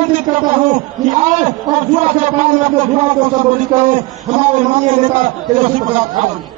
आमंत्रित करता हूँ कि आए और युवा चौपाल में अपने युवाओं को संबोधित करें हमारे माननीय नेता तेजस्वी प्रसाद यादव जी।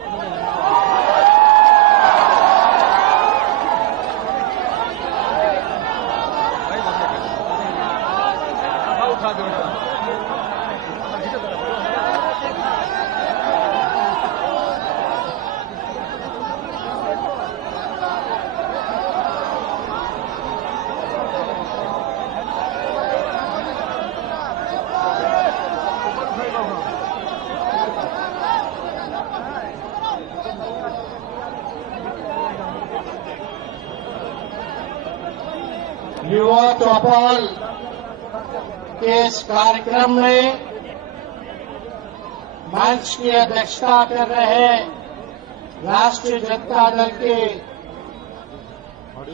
युवा चौपाल के इस कार्यक्रम में मंच की अध्यक्षता कर रहे राष्ट्रीय जनता दल के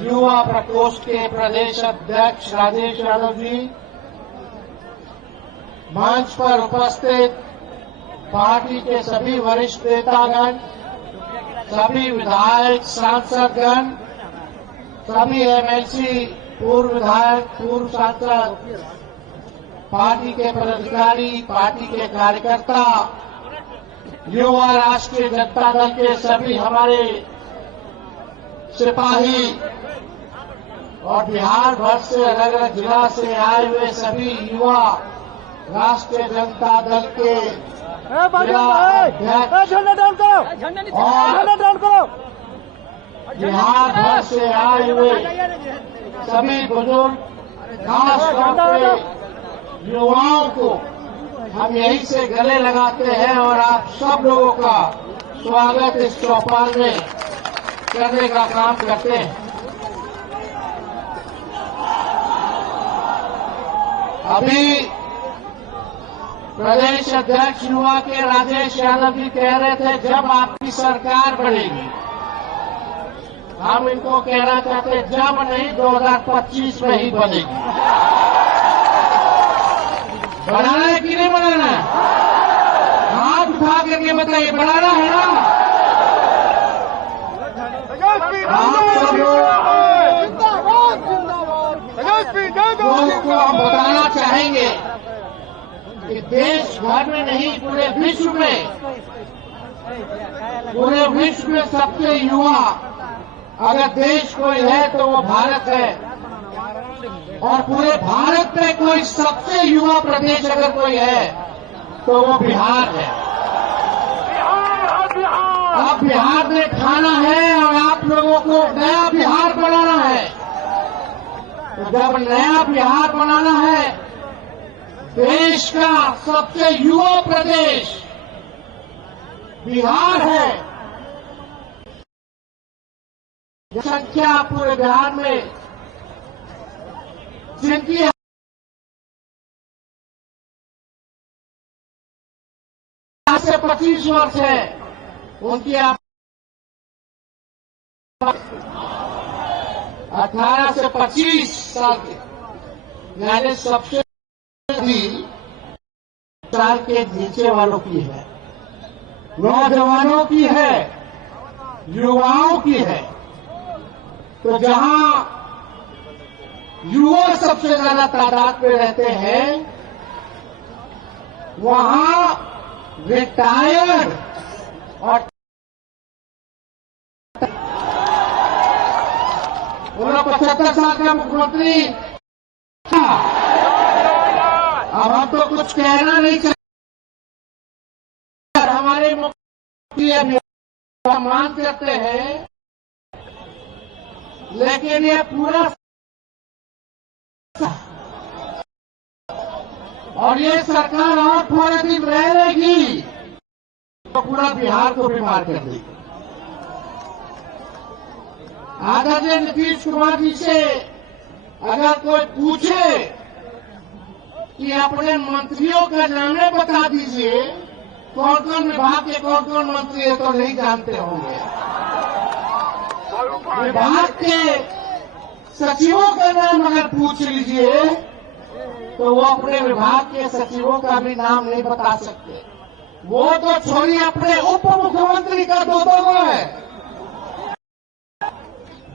युवा प्रकोष्ठ के प्रदेश अध्यक्ष राजेश यादव जी, मंच पर उपस्थित पार्टी के सभी वरिष्ठ नेतागण, सभी विधायक सांसदगण, सभी एमएलसी, पूर्व विधायक, पूर्व सांसद, पार्टी के पदाधिकारी, पार्टी के कार्यकर्ता, युवा राष्ट्रीय जनता दल के सभी हमारे सिपाही और बिहार भर से अलग अलग जिला से आए हुए सभी युवा राष्ट्रीय जनता दल के बिहार भर से आए हुए सभी बुजुर्ग, खास तौर पे युवाओं को हम यहीं से गले लगाते हैं और आप सब लोगों का स्वागत इस चौपाल में करने का काम करते हैं। अभी प्रदेश अध्यक्ष युवा के राजेश यादव जी कह रहे थे जब आपकी सरकार बनेगी, हम इनको कहना चाहते जब नहीं 2025 में ही बनेगी। बनाना है कि नहीं बनाना है? हाथ उठा करके बताइए, बनाना है ना? आप सब लोगों को हम बताना चाहेंगे कि देश भर में नहीं पूरे विश्व में सबसे युवा अगर देश कोई है तो वो भारत है, और पूरे भारत में कोई सबसे युवा प्रदेश अगर कोई है तो वो बिहार है। अब बिहार में खाना है और आप लोगों को नया बिहार बनाना है। तो जब नया बिहार बनाना है, देश का सबसे युवा प्रदेश बिहार है। संख्या पूरे बिहार में जिनकी 18 से 25 वर्ष है, उनकी 18 से 25 साल के, यानी सबसे अधिक साल के नीचे वालों की है, नौजवानों की है, युवाओं की है। तो जहां युवा सबसे ज्यादा तादाद में रहते हैं, वहां रिटायर्ड और 75 साल का मुख्यमंत्री, अब हम तो कुछ कहना नहीं चाहिए। हमारे मुख्यमंत्री मान करते हैं, लेकिन ये पूरा और ये सरकार और थोड़े दिन रहेगी तो पूरा बिहार को बीमार कर देगी। आदरणीय नीतीश कुमार जी से अगर कोई पूछे कि अपने मंत्रियों का नाम बता दीजिए, कौन कौन विभाग के कौन कौन मंत्री है, तो नहीं जानते होंगे। विभाग के सचिवों का नाम अगर पूछ लीजिए तो वो अपने विभाग के सचिवों का भी नाम नहीं बता सकते। वो तो छोड़िए, अपने उप मुख्यमंत्री का दो है,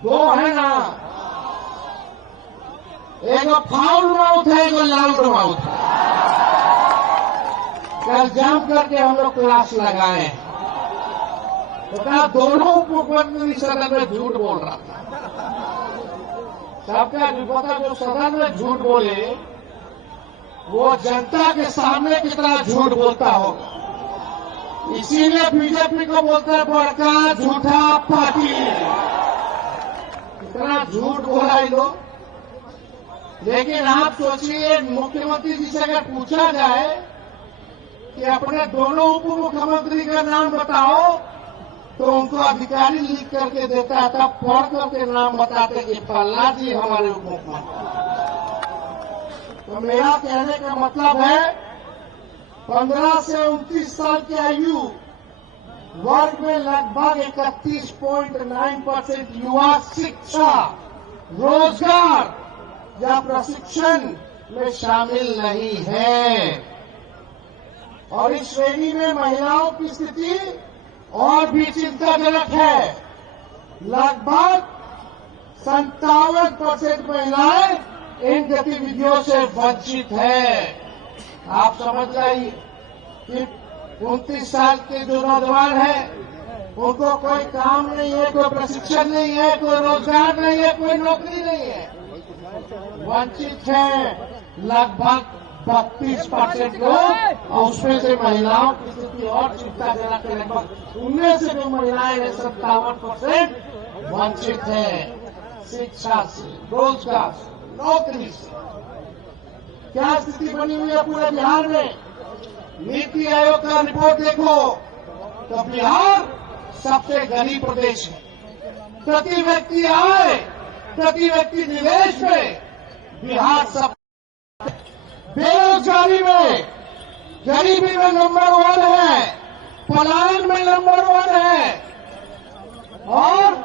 दो है ना। एक फाउल माउथ है, एक लाउड माउथ है। कल जम करके हम लोग क्लास लगाए, तो कहा दोनों मुख्यमंत्री सदन में झूठ बोल रहा था। सबका पता जो सदन में झूठ बोले वो जनता के सामने कितना झूठ बोलता होगा। इसीलिए बीजेपी को बोलते हैं बड़का झूठा पार्टी। इतना झूठ बोला ये लोग। लेकिन आप सोचिए, मुख्यमंत्री जी से अगर पूछा जाए कि अपने दोनों उप मुख्यमंत्री का नाम बताओ, तो उनको अधिकारी लिख करके देता था, पढ़ करके नाम बताते कि फल्ला जी हमारे उप मुख्यमंत्री। तो मेरा कहने का मतलब है 15 से 29 साल की आयु वर्ग में लगभग 31.9% युवा शिक्षा, रोजगार या प्रशिक्षण में शामिल नहीं है। और इस श्रेणी में महिलाओं की स्थिति और भी चिंताजनक है। लगभग 57% महिलाएं इन गतिविधियों से वंचित है। आप समझ जाइए कि 29 साल के जो नौजवान हैं उनको कोई काम नहीं है, कोई प्रशिक्षण नहीं है, कोई रोजगार नहीं है, कोई नौकरी नहीं है, वंचित है लगभग 32% लोग। और उसमें से महिलाओं की स्थिति और चिंताजनक है। लगभग उनमें से जो महिलाएं हैं 57% वंचित है शिक्षा से, रोजगार से, नौकरी से। क्या स्थिति बनी हुई है पूरे बिहार में? नीति आयोग का रिपोर्ट देखो तो बिहार सबसे गरीब प्रदेश है। प्रति व्यक्ति आय, प्रति व्यक्ति निवेश में बिहार सब, बेरोजगारी में, गरीबी में नंबर 1 है, पलायन में नंबर 1 है, और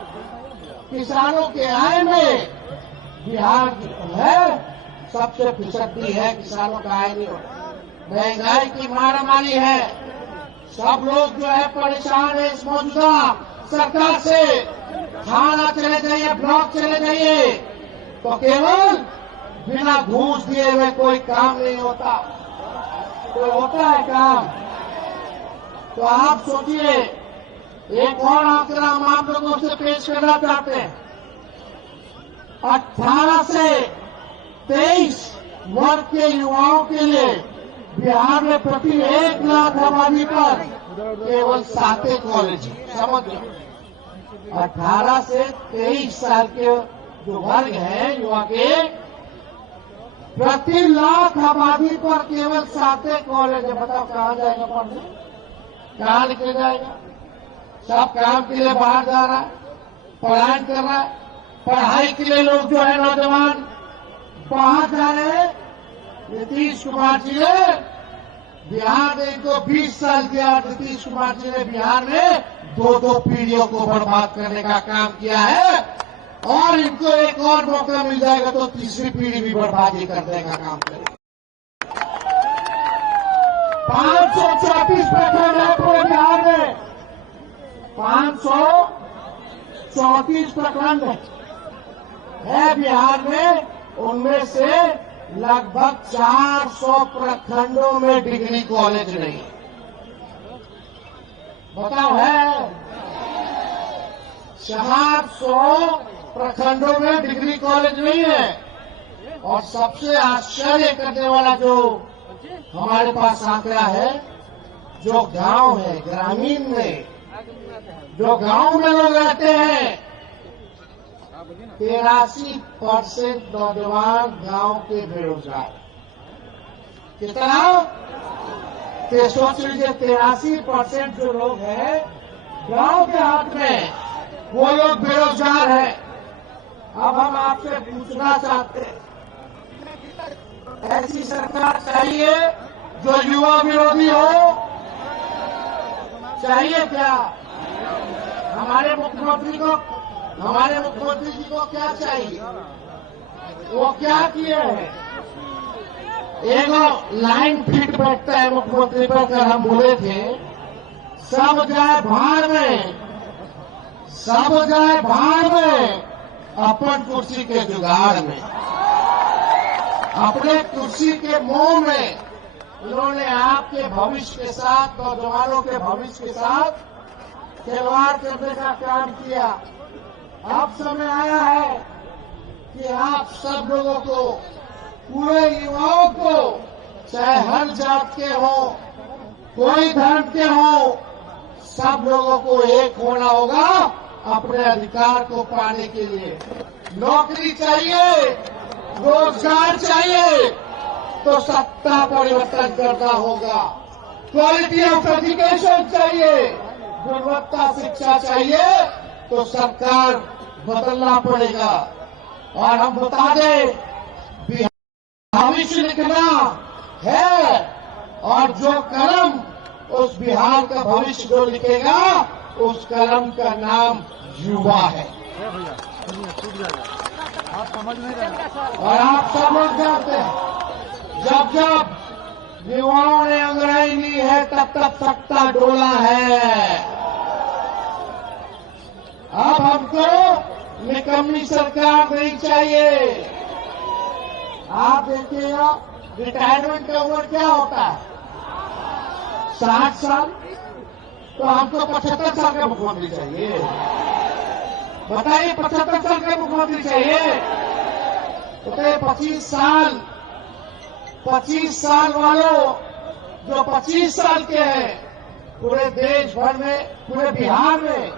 किसानों के आय में बिहार है सबसे पिछड़ी है। किसानों का आय नहीं होता, महंगाई की मारामारी है। सब लोग जो है परेशान है इस मौजूदा सरकार से। थाना चले जाइए, ब्लॉक चले जाइए, तो केवल बिना घूस दिए हुए कोई काम नहीं होता। कोई होता है काम? तो आप सोचिए, एक और आंकड़ा हम आप लोगों से पेश करना चाहते हैं। 18 से 23 वर्ग के युवाओं के लिए बिहार में प्रति 1 लाख आबादी पर केवल 7 कॉलेज है। समझ लो, 18 से 23 साल के जो वर्ग है युवा के, प्रति लाख आबादी पर केवल 7 कॉलेज है। बताओ कहाँ जाएगा पढ़ने? कहाँ निकल जाएगा? सब काम के लिए बाहर जा रहा है, पलायन कर रहा है। पढ़ाई के लिए लोग जो है नौजवान बाहर जा रहे हैं। नीतीश कुमार जी ने बिहार में इनको 20 साल किया। नीतीश कुमार जी ने बिहार में 2 पीढ़ियों को बर्बाद करने का काम किया है, और इनको एक और मौका मिल जाएगा तो तीसरी पीढ़ी भी बर्बादी करने का काम करेगा। 534 प्रखंड है पूरे बिहार में, 534 प्रखंड है बिहार में। उनमें से लगभग 400 प्रखंडों में डिग्री कॉलेज नहीं। बताओ है? 400 प्रखंडों में डिग्री कॉलेज नहीं है। और सबसे आश्चर्य करने वाला जो हमारे पास आंकड़ा है, जो गांव है, ग्रामीण में जो गांव में लोग रहते हैं, 83% नौजवान गांव के बेरोजगार। कितना? कि सोच लीजिए 83% जो लोग हैं गांव के हाथ में, वो लोग बेरोजगार हैं। अब हम आपसे पूछना चाहते हैं, ऐसी सरकार चाहिए जो युवा विरोधी हो? चाहिए क्या? हमारे मुख्यमंत्री जी को क्या चाहिए? वो क्या किए हैं? एक लाइन फिट बैठता है मुख्यमंत्री पर। कल हम बोले थे, सब जाए भाड़ में, सब जाए भाड़ में, अपन कुर्सी के जुगाड़ में। अपने कुर्सी के मोह में उन्होंने आपके भविष्य के साथ, नौजवानों के भविष्य के साथ खिलवाड़ करने का काम किया। अब समय आया है कि आप सब लोगों को, पूरे युवाओं को, चाहे हर जात के हो, कोई धर्म के हो, सब लोगों को एक होना होगा अपने अधिकार को पाने के लिए। नौकरी चाहिए, रोजगार चाहिए तो सत्ता परिवर्तन करना होगा। क्वालिटी ऑफ एजुकेशन चाहिए, गुणवत्ता शिक्षा चाहिए तो सरकार बदलना पड़ेगा। और हम बता दें, भविष्य लिखना है और जो कलम उस बिहार का भविष्य जो लिखेगा उस कलम का नाम युवा है। आप समझ नहीं रहे और आप सब लोग जानते हैं, जब जब युवाओं ने अंग्रेजी ली है तब तक सत्ता डोला है। अब हमको निकम्मी सरकार नहीं चाहिए। आप देखिएगा, रिटायरमेंट का उम्र क्या होता है? 60 साल। तो हमको 75 साल का मुख्यमंत्री चाहिए। बताइए, 75 साल का मुख्यमंत्री चाहिए? बताइए, 25 साल वालों, जो 25 साल के हैं, पूरे देश भर में, पूरे बिहार में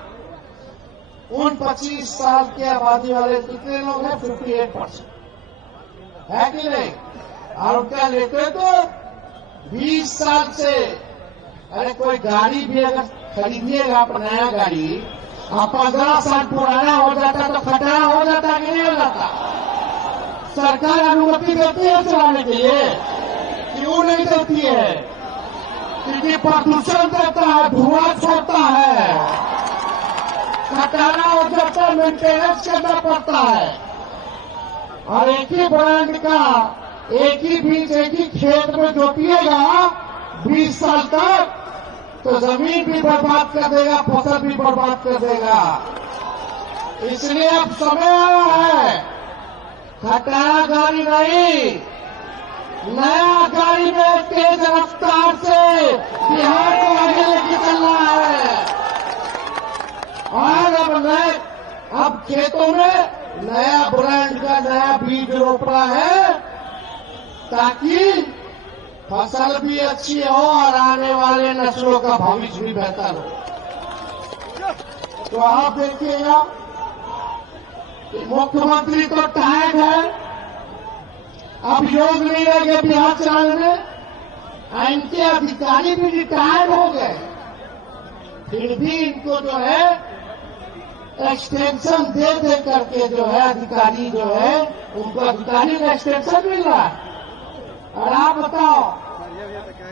उन 25 साल के आबादी वाले कितने लोग हैं? 58% है कि नहीं? और उनका नेतृत्व तो 20 साल से। अरे कोई गाड़ी भी अगर खरीदिएगा, आप नया गाड़ी, आप 15 साल पुराना हो जाता तो खतरा हो जाता कि नहीं हो जाता? सरकार अनुमति देती है चलाने के लिए? क्यों नहीं देती है? क्योंकि प्रदूषण देता है, धुआं छोड़ता है, खतरा हो जाता है, मेंटेनेंस करना पड़ता है। और एक ही ब्रांड का एक ही बीज एक ही खेत में जोतिएगा 20 साल तक तो जमीन भी बर्बाद कर देगा, फसल भी बर्बाद कर देगा। इसलिए अब समय आया है, खटारा गाड़ी नहीं, नया गाड़ी में तेज रफ्तार से बिहार को आगे लेके चलना है। और अब खेतों में नया ब्रांड का नया बीज रोपना है ताकि फसल भी अच्छी हो और आने वाले नस्लों का भविष्य भी बेहतर हो। तो आप देखिएगा, मुख्यमंत्री तो टायर्ड है, अब योग नहीं रहेगा बिहार चलाने में। इनके अधिकारी भी रिटायर्ड हो गए, फिर भी इनको जो है एक्सटेंशन दे दे करके जो है अधिकारी जो है उनको अधिकारी का एक्सटेंशन मिल रहा है। और आप बताओ,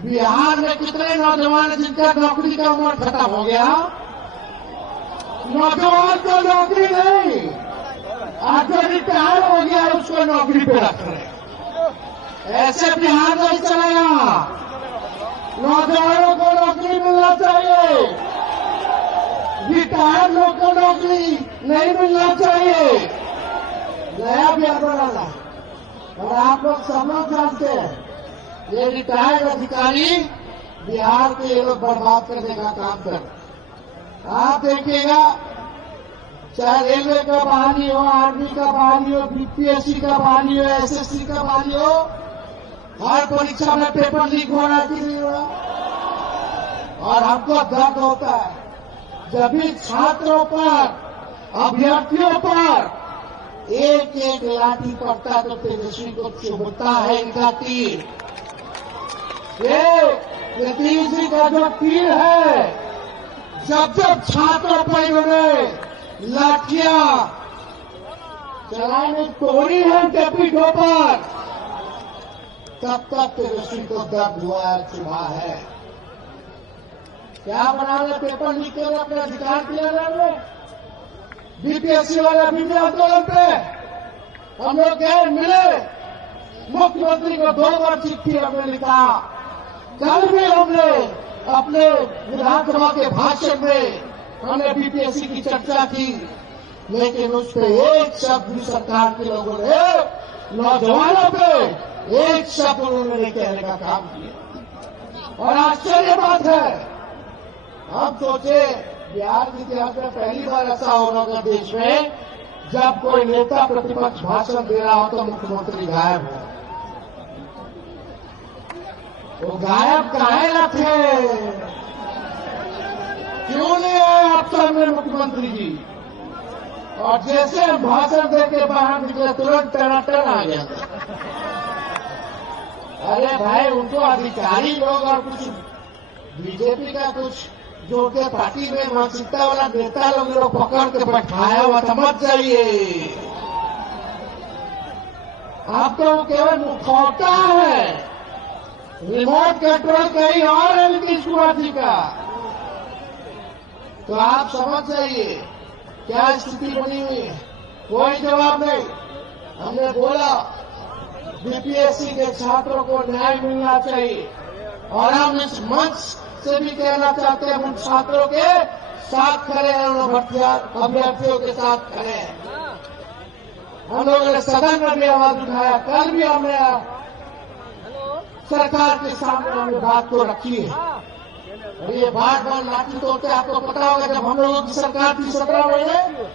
बिहार में कितने नौजवान जिनका नौकरी का उम्र खत्म हो गया? नौजवान को नौकरी नहीं, आज जो रिटायर हो गया उसको नौकरी पे रख रहे। ऐसे बिहार नहीं चलेगा। नौजवानों को नौकरी मिलना चाहिए, रिटायर लोग को नौकरी नहीं मिलना चाहिए। नया बिहार बनाना। और आप लोग सब लोग जानते हैं, ये रिटायर्ड अधिकारी बिहार के ये लोग बर्बाद करने का काम कर रहे। आप देखिएगा, चाहे रेलवे का बहाली हो, आर्मी का बहाली हो, बीपीएससी का बहाली हो, एसएससी का बहाली हो, हर परीक्षा में पेपर लीक हो रहा कि नहीं हो रहा? और हमको दर्द होता है जब भी छात्रों पर, अभ्यर्थियों पर एक एक लाठी पड़ता तो तेजस्वी को चुभता है इनका तीर। ये नीतीश जी का जो तीर है, जब जब छात्रों पर इन्होंने लाठियां चलाने तोड़ी है उनके पीठों पर, तब तक तेजस्वी को दर्द हुआ है, चुभा है। क्या बना रहे? पेपर लीक कर अपने अधिकार दिया जा रहे। बीपीएससी वाले वीडियो आंदोलन पे हम लोग गए, मिले मुख्यमंत्री को 2 बार चिट्ठी हमने लिखा। कल भी हमने अपने विधानसभा के भाषण में हमने बीपीएससी की चर्चा की, लेकिन उस पर एक शब्द भी सरकार के लोगों ने नौजवानों पे एक शब्द उन्होंने नहीं कहने का काम किया। और आश्चर्य बात है, हम सोचे बिहार के इतिहास में पहली बार ऐसा होगा अगर देश में जब कोई नेता प्रतिपक्ष भाषण दे रहा हो तो मुख्यमंत्री गायब हो। वो गायब काहे न थे? क्यों नहीं आए आप सामने मुख्यमंत्री जी? और जैसे हम भाषण दे के बाहर निकले तुरंत टनाटन आ गया। अरे भाई, उनको अधिकारी लोग और कुछ बीजेपी का कुछ जो उनके पार्टी में मानसिकता वाला नेता लोग पकड़ के बैठाया हुआ था, मत जाइए। आपको केवल मुखौटा है, रिमोट कंट्रोल कहीं और है नीतीश कुमार जी का। तो आप समझ जाइए क्या स्थिति बनी हुई है। कोई जवाब नहीं। हमने बोला बीपीएससी के छात्रों को न्याय मिलना चाहिए, और हम इस मंच से भी कहना चाहते हैं उन छात्रों के साथ खड़े हैं, उन अभ्यर्थियों के साथ खड़े हैं। हम लोगों ने सदन में भी आवाज उठाया, कल भी हमने सरकार के सामने हमने बात को रखी है। और ये बार बार लाठी तोड़ते आपको पता होगा, जब हम लोगों की सरकार थी 17 महीने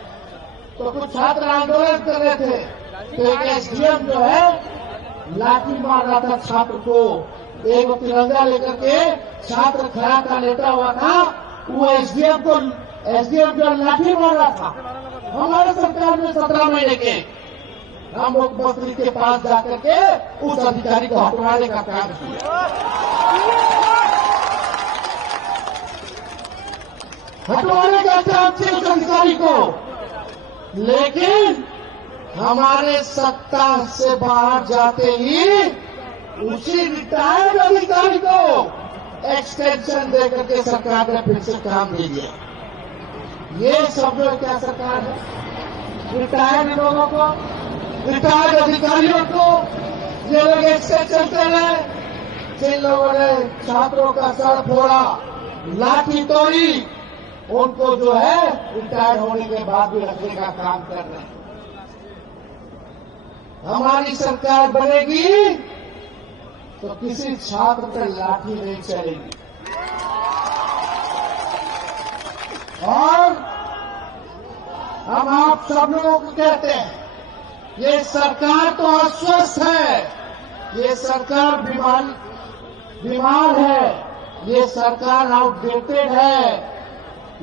तो कुछ छात्र आंदोलन कर रहे थे, तो एक एसडीएम जो है लाठी मार रहा था छात्र को। एक तिरंगा लेकर के छात्र खड़ा था, लेटा हुआ था, वो एसडीएम जो लाठी मार रहा था, हमारे सरकार ने 17 महीने के हम मुख्यमंत्री के पास जाकर के उस अधिकारी को हटवाने का काम किया। हटवाने का काम किया उस अधिकारी को, लेकिन हमारे सत्ता से बाहर जाते ही उसी रिटायर्ड अधिकारी को एक्सटेंशन देकर के सरकार ने फिर से काम दे दिया। ये सब जो क्या सरकार है? रिटायर्ड लोगों को, रिटायर्ड अधिकारियों को ये लोग एक्सटेंशन दे रहे। जिन लोगों ने छात्रों का सर फोड़ा, लाठी तोड़ी, उनको जो है रिटायर्ड होने के बाद भी रखने का काम कर रहे हैं। हमारी सरकार बनेगी तो किसी छात्र पर लाठी नहीं चलेगी। और हम आप सब लोगों को कहते हैं, ये सरकार तो अस्वस्थ है, ये सरकार बीमार है, ये सरकार आउटडेटेड है,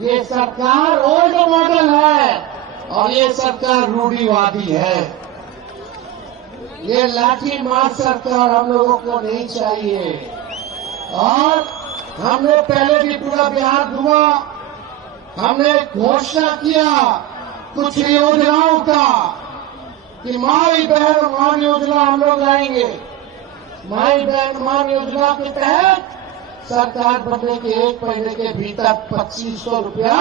ये सरकार ओल्ड मॉडल है, और ये सरकार रूढ़िवादी है। ये लाठी मार सरकार हम लोगों को नहीं चाहिए। और हमने पहले भी पूरा बिहार घुमा, हमने घोषणा किया कुछ योजनाओं का कि माई बहन मान योजना हम लोग लाएंगे। माई बहन मान योजना के तहत सरकार बनने के 1 महीने के भीतर 2500 रुपया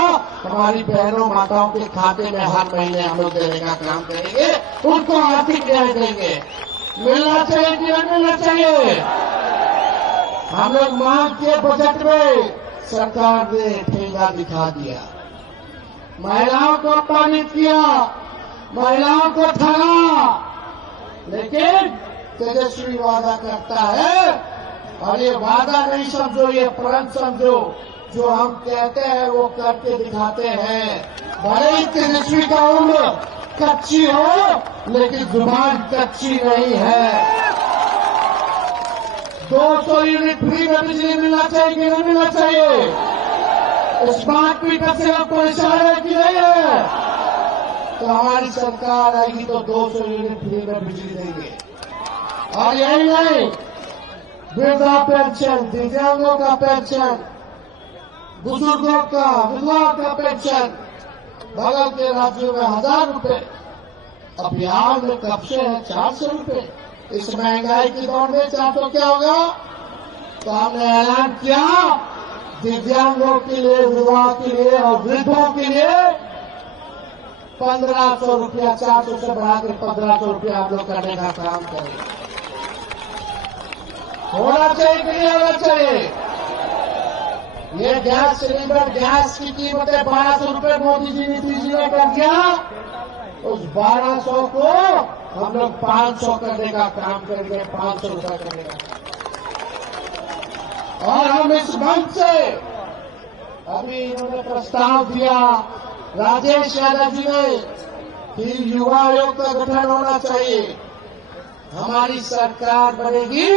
हमारी बहनों माताओं के खाते में हर महीने हम लोग देने का काम करेंगे, उनको आर्थिक न्याय देंगे। मिलना चाहिए कि नहीं मिलना चाहिए? हम लोग मांग के बजट में, सरकार ने ठेंगा दिखा दिया, महिलाओं को अपमानित किया, महिलाओं को ठगा। लेकिन तेजस्वी वादा करता है, और ये वादा नहीं समझो, ये प्रण समझो। जो हम कहते हैं वो करके दिखाते हैं। भले ही तेजस्वी का उम्र कच्ची हो, लेकिन जुबान कच्ची नहीं है। 200 यूनिट फ्री में बिजली मिलना चाहिए कि नहीं मिलना चाहिए? स्मार्ट मीटर से आप परेशान है कि नहीं है? तो हमारी सरकार आएगी तो 200 यूनिट फ्री में बिजली देंगे। और यही नहीं, वृद्धा पेंशन, दिव्यांगों का पेंशन, बुजुर्गों का, विधवा का पेंशन, बगल के राज्यों में 1000 रुपए, अब बिहार में कब से है 400 रुपए। इस महंगाई की दौड़ में 400 क्या होगा? तो हमने ऐलान किया दिव्यांगों के लिए, विधवा के लिए और वृद्धों के लिए 1500 रुपया, 400 से बढ़ाकर 1500 रुपया आप लोग करने का काम करें। होना चाहिए कि नहीं होना चाहिए? ये गैस सिलेंडर, गैस की कीमतें 1200 रुपए मोदी जी, नीतीश जी ने कर दिया। उस 1200 को हम लोग 500 करने का काम करेंगे, 500 रुपया करने का। और हम इस मंच से अभी इन्होंने प्रस्ताव दिया राजेश यादव जी ने कि युवा आयोग का गठन होना चाहिए। हमारी सरकार बनेगी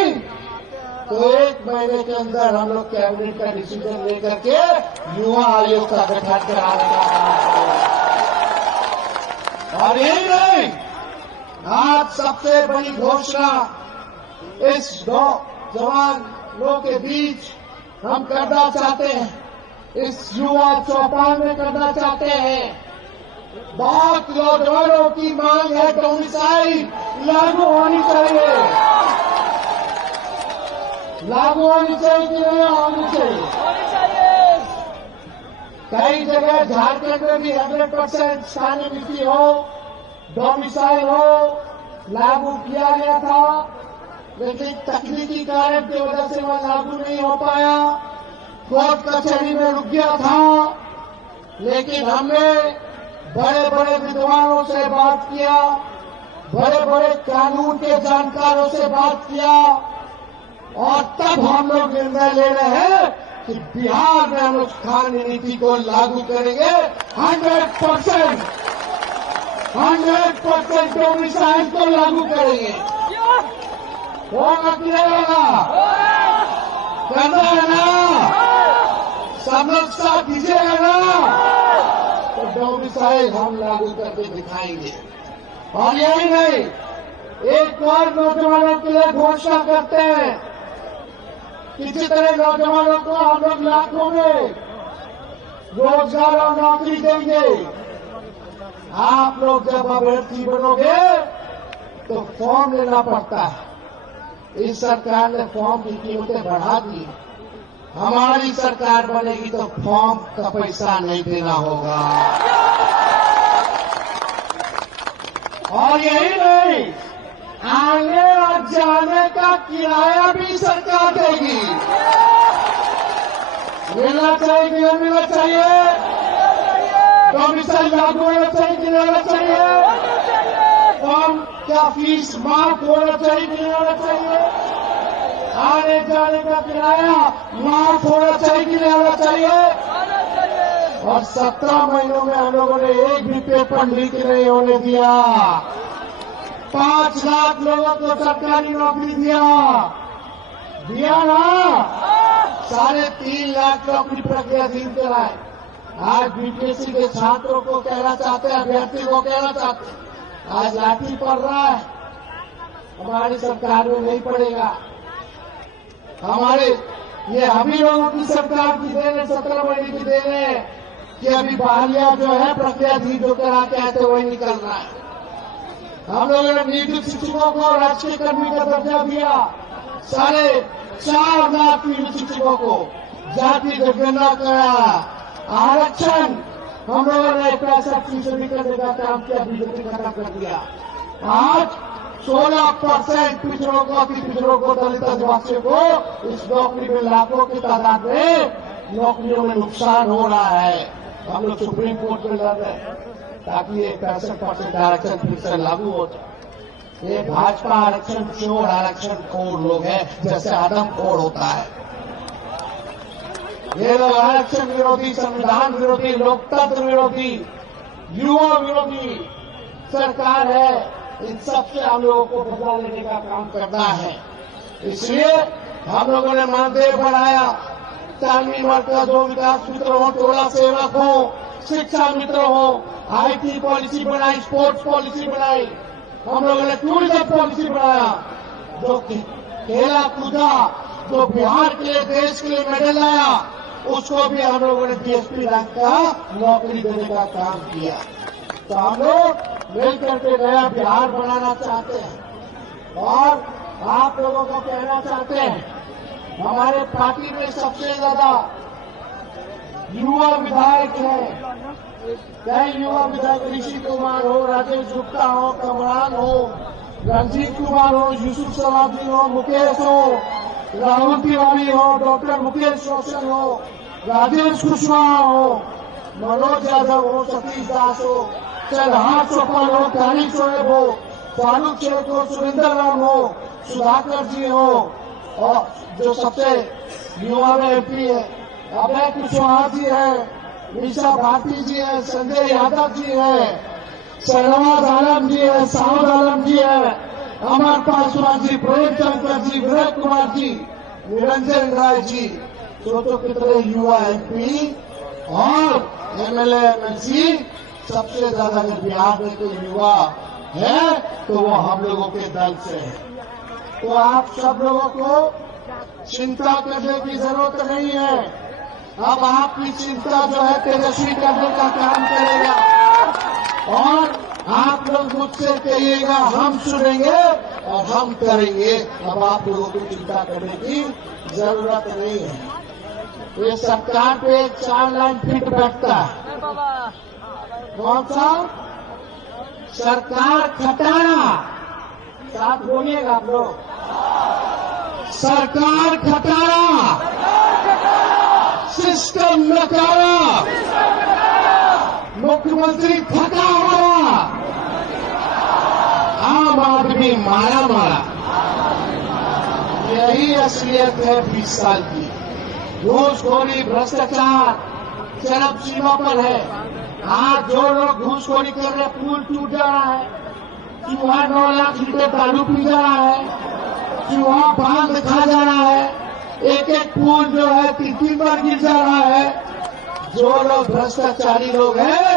तो 1 महीने के अंदर हम लोग कैबिनेट का डिसीजन लेकर के युवा आयोग का गठन कराने का काम करेंगे। और यही नहीं, आज सबसे बड़ी घोषणा इस नौजवान लोगों के बीच हम करना चाहते हैं, इस युवा चौपाल में करना चाहते हैं। बहुत नौजवानों की मांग है डोमिसाइल लागू होनी चाहिए। लागू होनी चाहिए कि नहीं होनी चाहिए? कई जगह झारखंड में भी 100% स्थानीय नीति हो, डोमिसाइल हो, लागू किया गया था, लेकिन तकनीकी कारण की वजह से वह लागू नहीं हो पाया, कोर्ट कचहरी में रुक गया था। लेकिन हमने बड़े बड़े विद्वानों से बात किया, बड़े बड़े कानून के जानकारों से बात किया, और तब हम लोग निर्णय ले रहे हैं कि बिहार में हम लोग खाद्य नीति को लागू करेंगे। 100% डोमिसाइल को लागू करेंगे। होगा कि नहीं होगा? करना है ना? सब लोग साथ दीजिएगा ना? तो डोमिसाइल हम लागू करके दिखाएंगे। और यही नहीं, एक और नौजवानों के लिए घोषणा करते हैं कि जितने नौजवानों को हम लोग लाखों में रोजगार और नौकरी देंगे। आप लोग जब अभ्यर्थी बनोगे तो फॉर्म लेना पड़ता है। इस सरकार ने फॉर्म की कीमतें बढ़ा दी। हमारी सरकार बनेगी तो फॉर्म का पैसा नहीं देना होगा। और यही नहीं, आने और जाने का किराया भी सरकार देगी। मिलना चाहिए कि नहीं मिलना चाहिए? डोमिसाइल लागू होना चाहिए कि नहीं होना चाहिए? फॉर्म का फीस माफ होना चाहिए कि नहीं होना चाहिए? आने जाने का किराया माफ होना चाहिए कि नहीं होना चाहिए? और 17 महीनों में हम लोगों ने एक भी पेपर लीक नहीं होने दिया। 5 लाख लोगों को सरकारी नौकरी दिया ना? 3.5 लाख नौकरी प्रक्रियाधीन कराए। आज बीपीएससी के छात्रों को कहना चाहते हैं, अभ्यर्थी को कहना चाहते हैं, आज लाठी पड़ रहा है, हमारी सरकार में नहीं पड़ेगा। हमारे ये अभी लोगों की सरकार की देन है, 17 महीने की देन है कि अभी बहालिया जो है प्रक्रियाधीन जो करा के आते वही निकल रहा है। हम लोगों ने नियोजित शिक्षकों को राष्ट्रीय कर्मी का दर्जा दिया। 4.5 लाख नियोजित शिक्षकों को जाति जनगणना कराया। आरक्षण हम लोगों ने 65% करने का काम किया, बीजेपी खत्म कर दिया। आज 16% पिछड़ों को दलित आदिवासियों को इस नौकरी में लाखों की तादाद में नौकरियों में नुकसान हो रहा है। हम लोग सुप्रीम कोर्ट में लड़ रहे हैं ताकि ये 65% आरक्षण फिर से लागू हो जाए। ये भाजपा आरक्षण चोर, आरक्षण खोर लोग हैं, जैसे आदमखोर होता है। ये लोग आरक्षण विरोधी, संविधान विरोधी, लोकतंत्र विरोधी, युवा विरोधी सरकार है। इन सबसे हम लोगों को बदला लेने का काम करना है। इसलिए हम लोगों ने मानदेय बढ़ाया, तालीम मरकज हो, विकास मित्र हो, टोला सेवक हो, शिक्षा मित्र हो, आईटी पॉलिसी बनाई, स्पोर्ट्स पॉलिसी बनाई, हम लोगों ने टूरिज्म पॉलिसी बनाया, जो खेला कूदा, जो बिहार के लिए, देश के लिए मेडल लाया, उसको भी हम लोगों ने डीएसपी रैंक का नौकरी देने का काम किया। तो हम लोग मिलकर के नया बिहार बनाना चाहते हैं। और आप लोगों को कहना चाहते हैं, हमारे पार्टी में सबसे ज्यादा युवा विधायक हैं। कई युवा विधायक ऋषि कुमार हो, राजेश गुप्ता हो, कमरान हो, रंजीत कुमार हो, यूसुफ सलाउद्दीन हो, मुकेश हो, राहुल तिवारी हो, डॉक्टर मुकेश रोशन हो, राजेश कुशवाहा हो, मनोज यादव हो, सतीश दास हो, चरहार चौपाल हो, काली शोएब हो, फारूक शेख हो, सुरेंद्र राम हो, सुधाकर जी हो, और जो सबसे युवा में एमपी है अभय कुशवाहा जी है, मीसा भारती जी है, संजय यादव जी है, शहनवाज आलम जी है, साउद आलम जी है, अमर पासवान जी, प्रेम शंकर जी, विनय कुमार जी, निरंजन राय जी, सोचो कितने युवा एमपी और एमएलए एमएलसी। सबसे ज्यादा बिहार में कोई युवा है तो वो हम लोगों के दल से है। तो आप सब लोगों को चिंता करने की जरूरत नहीं है। अब आपकी चिंता जो है तेजस्वी करने का काम करेगा और आप लोग मुझसे कहिएगा, हम सुनेंगे और हम करेंगे। अब आप लोगों को चिंता करने की जरूरत नहीं है। ये सरकार पे 4 लाइन फिट बैठता है। कौन सा? सरकार खटारा। साथ बोलिएगा आप लोग, सरकार खटारा, सिस्टम नकारा, मुख्यमंत्री थका हुआ, आम आदमी मारा मारा। यही असलियत है 20 साल की। घूसखोरी भ्रष्टाचार चरम सीमा पर है। आज जो लोग घूसखोरी कर रहे हैं, पुल टूट जा रहा है, चूहा 9 लाख लीटर दारू पी जा रहा है, चूहा बांध खा जा रहा है, एक एक पुल जो है 3-3 बार गिर जा रहा है। जो लोग भ्रष्टाचारी लोग हैं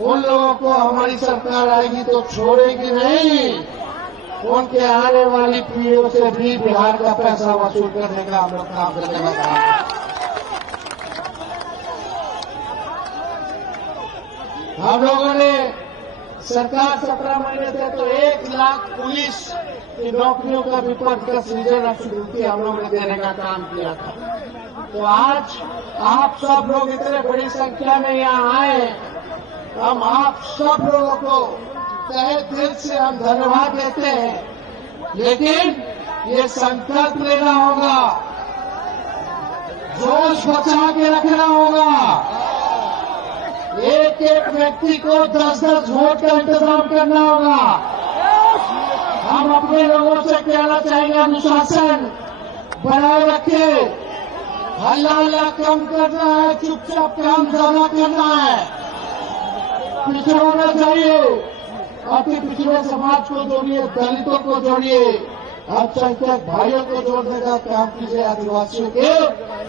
उन लोगों को हमारी सरकार आएगी तो छोड़ेगी नहीं। उनके आने वाली पीढ़ियों से भी बिहार का पैसा वसूल करने का हम लोग काम करने वाले। हम लोगों ने सरकार 17 महीने से तो 1 लाख पुलिस की नौकरियों का भी पद का सृजन स्वीकृति हम लोगों ने देने का काम किया था। तो आज आप सब लोग इतने बड़ी संख्या में यहाँ आए, हम आप सब लोगों को तहे दिल से हम धन्यवाद देते हैं। लेकिन ये संकल्प लेना होगा, जोश बचा के रखना होगा। एक एक व्यक्ति को 10-10 वोट का इंतजाम करना होगा। हम अपने लोगों से कहना चाहेंगे, अनुशासन बनाए रखे, हल्ला हल्ला कम करना है, चुपचाप काम ज्यादा करना है, पिछड़ना चाहिए। अति पिछड़े समाज को जोड़िए, दलितों को जोड़िए, अल्पसंख्यक भाइयों को जोड़ने का काम कीजिए, आदिवासियों के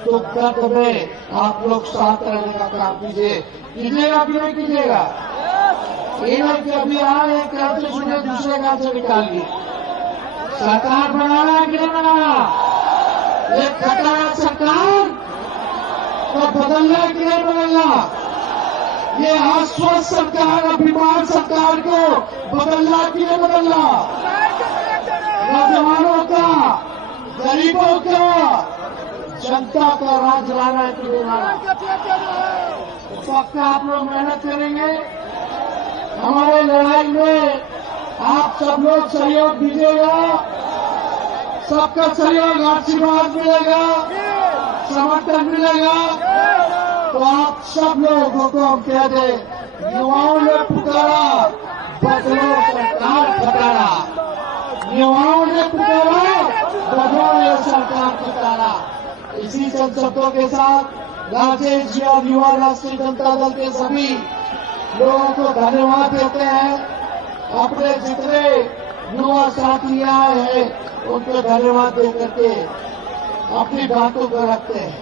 तो दर्द में आप लोग साथ रहने का काम कीजिए। कीजिएगा कि नहीं कीजिएगा? ये नहीं कि अभी आए एक घर से सुने दूसरे घर से निकाल लिए। सरकार बनाना है कि नहीं बनाना? एक खटारा सरकार को बदलना है कि नहीं बदलना? ये आश्वस्त सरकार और बीमार सरकार को बदलना कि नहीं बदलना? नौजवानों का, गरीबों का, जनता का राज लाना है कि नहीं लाना? पक्का आप लोग मेहनत करेंगे। हमारे लड़ाई में आप सब लोग सहयोग दीजिएगा। सबका सहयोग, आशीर्वाद मिलेगा, समर्थन मिलेगा। तो आप सब लोगों को हम कह दें, युवाओं ने पुकारा, बदलो सरकार खटारा। युवाओं ने पुकारा, बदलो ये सरकार खटारा। इसी शब्दों के साथ राजेश जी और युवा राष्ट्रीय जनता दल के सभी लोगों को धन्यवाद देते हैं। अपने जितने युवा साथी आए हैं उनको धन्यवाद देकर के अपनी बातों को रखते हैं।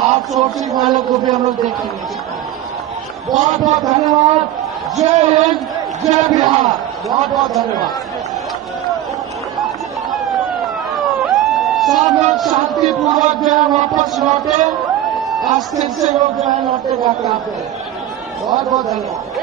आप सोचिंग वालों को भी हम लोग देखेंगे। बहुत बहुत धन्यवाद। जय हिंद, जय बिहार। बहुत बहुत धन्यवाद। सब लोग शांतिपूर्वक जो है वापस लौटे, अस्थिर से लोग जो है लौटे बात करें। बहुत बहुत धन्यवाद।